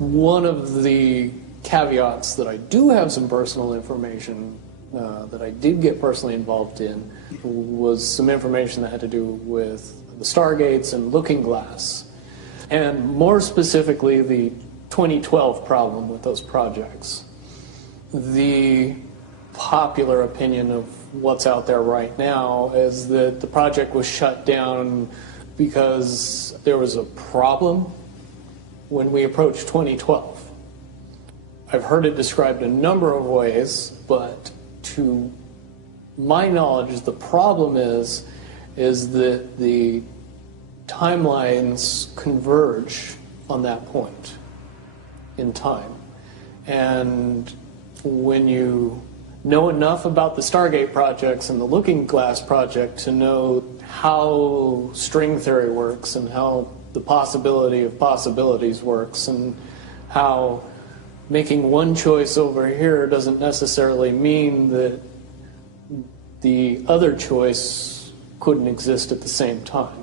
One of the caveats that I do have some personal information that I did get personally involved in was some information that had to do with the Stargates and Looking Glass, and more specifically the 2012 problem with those projects. The popular opinion of what's out there right now is that the project was shut down because there was a problem when we approached 2012. I've heard it described a number of ways, but to my knowledge, the problem is that the timelines converge on that point in time. And when you know enough about the Stargate projects and the Looking Glass project to know how string theory works and how the possibility of possibilities works and how making one choice over here doesn't necessarily mean that the other choice couldn't exist at the same time.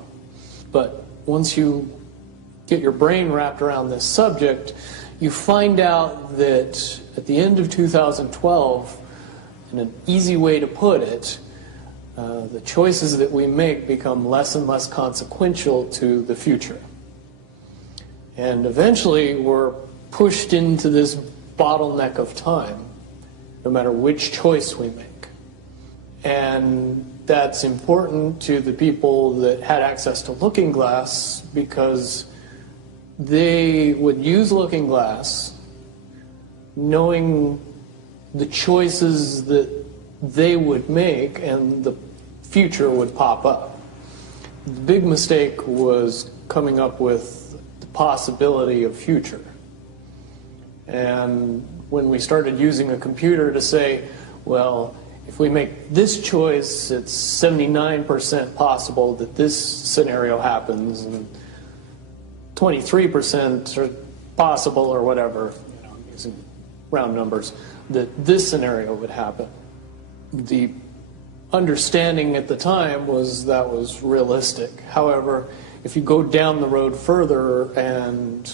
But once you get your brain wrapped around this subject, you find out that at the end of 2012, in an easy way to put it, the choices that we make become less and less consequential to the future. And eventually we're pushed into this bottleneck of time, no matter which choice we make. And that's important to the people that had access to Looking Glass because they would use Looking Glass knowing the choices that they would make and the future would pop up. The big mistake was coming up with the possibility of future. And when we started using a computer to say, well, if we make this choice, it's 79% possible that this scenario happens, and 23% are possible, or whatever, using round numbers, that this scenario would happen. The understanding at the time was that was realistic. However, if you go down the road further and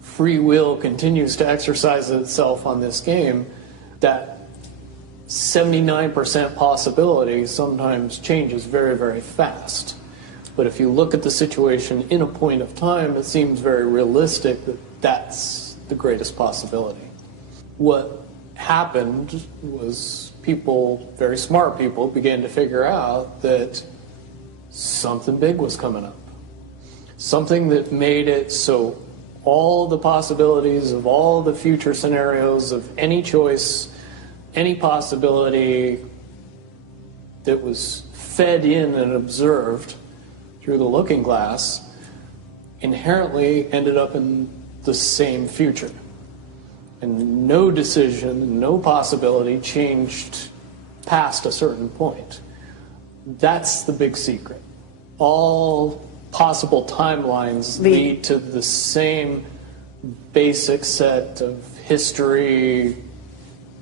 free will continues to exercise itself on this game, that 79% possibility sometimes changes very, very fast. But if you look at the situation in a point of time, it seems very realistic that that's the greatest possibility. What happened was people, very smart people, began to figure out that something big was coming up. Something that made it so all the possibilities of all the future scenarios of any choice, any possibility that was fed in and observed through the Looking Glass inherently ended up in the same future. And no decision, no possibility changed past a certain point. That's the big secret. All possible timelines lead to the same basic set of history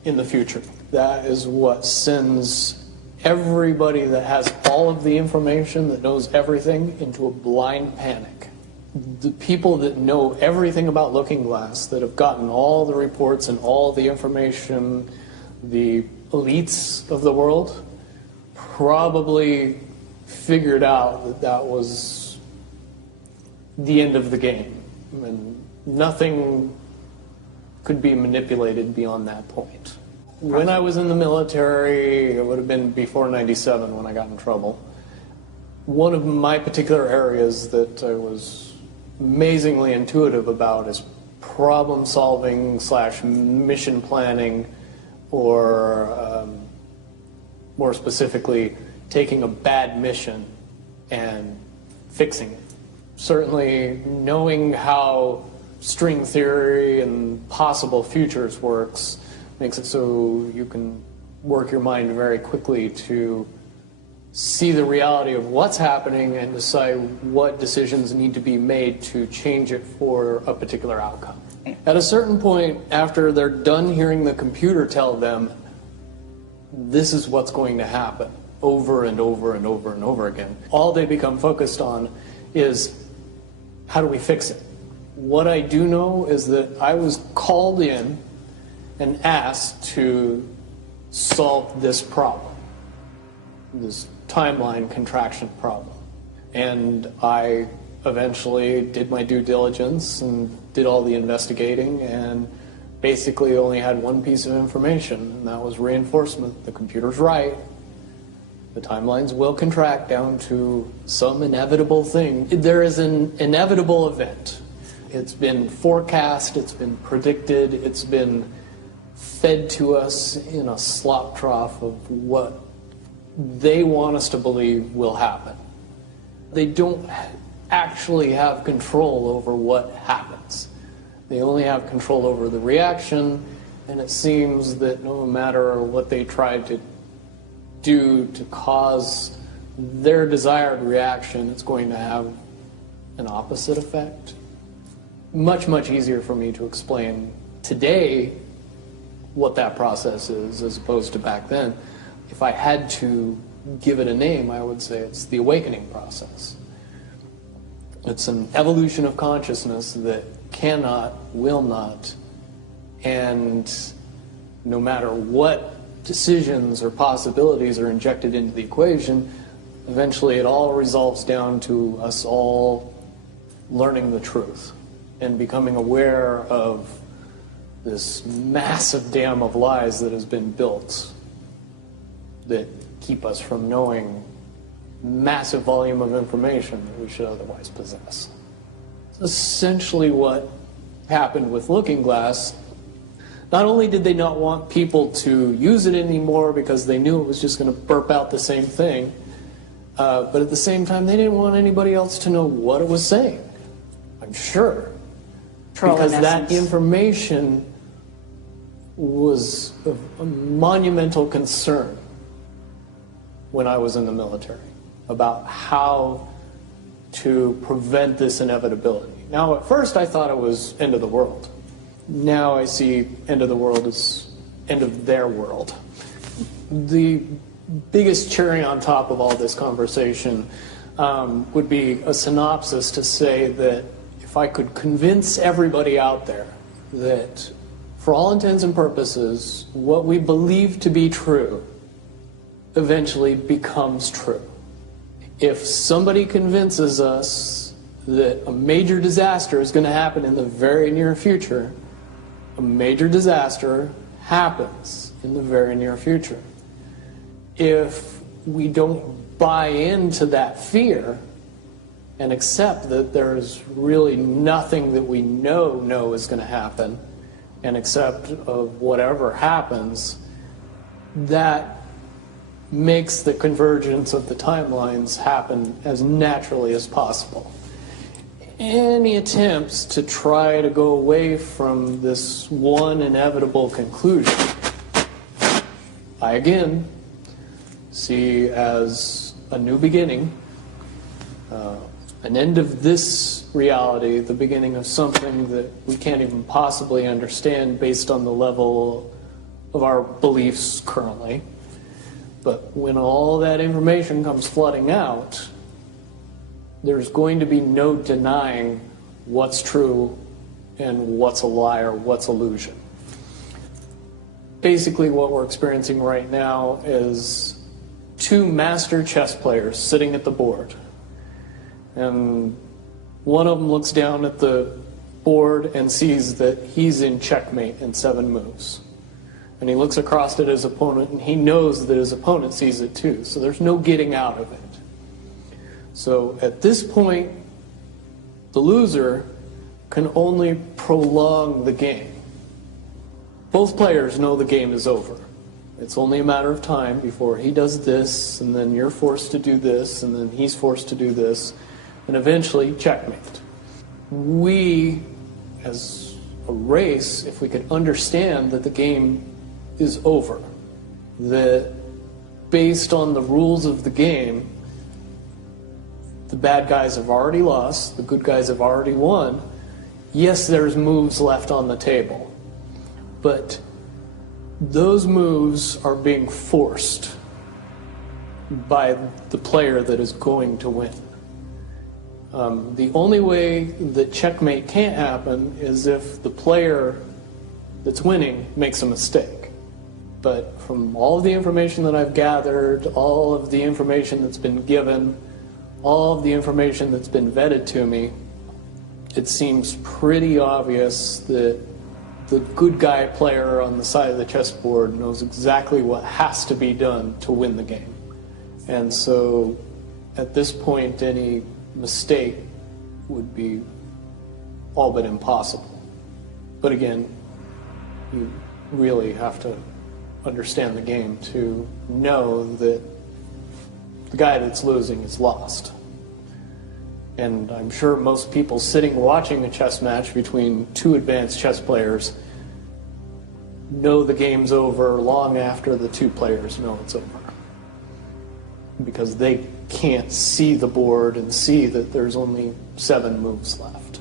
in the future. That is what sends everybody that has all of the information, that knows everything, into a blind panic. The people that know everything about Looking Glass, that have gotten all the reports and all the information, the elites of the world, probably figured out that that was the end of the game, and nothing could be manipulated beyond that point. When I was in the military, it would have been before '97 when I got in trouble. One of my particular areas that I was amazingly intuitive about is problem solving / mission planning, or more specifically, taking a bad mission and fixing it. Certainly knowing how string theory and possible futures works makes it so you can work your mind very quickly to see the reality of what's happening and decide what decisions need to be made to change it for a particular outcome. At a certain point, after they're done hearing the computer tell them this is what's going to happen over and over and over and over again, all they become focused on is how do we fix it? What I do know is that I was called in and asked to solve this problem, this timeline contraction problem. And I eventually did my due diligence and did all the investigating and basically only had one piece of information, and that was reinforcement. The computer's right. The timelines will contract down to some inevitable thing. There is an inevitable event. It's been forecast, it's been predicted, it's been fed to us in a slop trough of what they want us to believe will happen. They don't actually have control over what happens. They only have control over the reaction, and it seems that no matter what they try to do to cause their desired reaction, it's going to have an opposite effect. Much, much easier for me to explain today what that process is as opposed to back then. If I had to give it a name, I would say it's the awakening process. It's an evolution of consciousness that cannot, will not, and no matter what decisions or possibilities are injected into the equation, eventually it all resolves down to us all learning the truth and becoming aware of this massive dam of lies that has been built that keep us from knowing massive volume of information that we should otherwise possess. Essentially what happened with Looking Glass, not only did they not want people to use it anymore because they knew it was just going to burp out the same thing, but at the same time they didn't want anybody else to know what it was saying, I'm sure. Because that information was of a monumental concern when I was in the military about how to prevent this inevitability. Now, at first I thought it was end of the world. Now I see end of the world as end of their world. The biggest cherry on top of all this conversation would be a synopsis to say that if I could convince everybody out there that for all intents and purposes, what we believe to be true eventually becomes true. If somebody convinces us that a major disaster is going to happen in the very near future, a major disaster happens in the very near future. If we don't buy into that fear and accept that there's really nothing that we know is going to happen, and accept of whatever happens, that makes the convergence of the timelines happen as naturally as possible. Any attempts to try to go away from this one inevitable conclusion, I again see as a new beginning, an end of this reality, the beginning of something that we can't even possibly understand based on the level of our beliefs currently. But when all that information comes flooding out, there's going to be no denying what's true and what's a lie or what's illusion. Basically what we're experiencing right now is two master chess players sitting at the board. And one of them looks down at the board and sees that he's in checkmate in 7 moves. And he looks across at his opponent and he knows that his opponent sees it too. So there's no getting out of it. So at this point, the loser can only prolong the game. Both players know the game is over. It's only a matter of time before he does this, and then you're forced to do this, and then he's forced to do this, and eventually checkmate. We, as a race, if we could understand that the game is over, that based on the rules of the game, the bad guys have already lost, the good guys have already won. Yes, there's moves left on the table, but those moves are being forced by the player that is going to win. The only way that checkmate can't happen is if the player that's winning makes a mistake. But from all of the information that I've gathered, all of the information that's been given, all of the information that's been vetted to me, it seems pretty obvious that the good guy player on the side of the chessboard knows exactly what has to be done to win the game. And so at this point, any mistake would be all but impossible. But again, you really have to understand the game to know that the guy that's losing is lost. And I'm sure most people sitting watching a chess match between two advanced chess players know the game's over long after the two players know it's over. Because they can't see the board and see that there's only 7 moves left.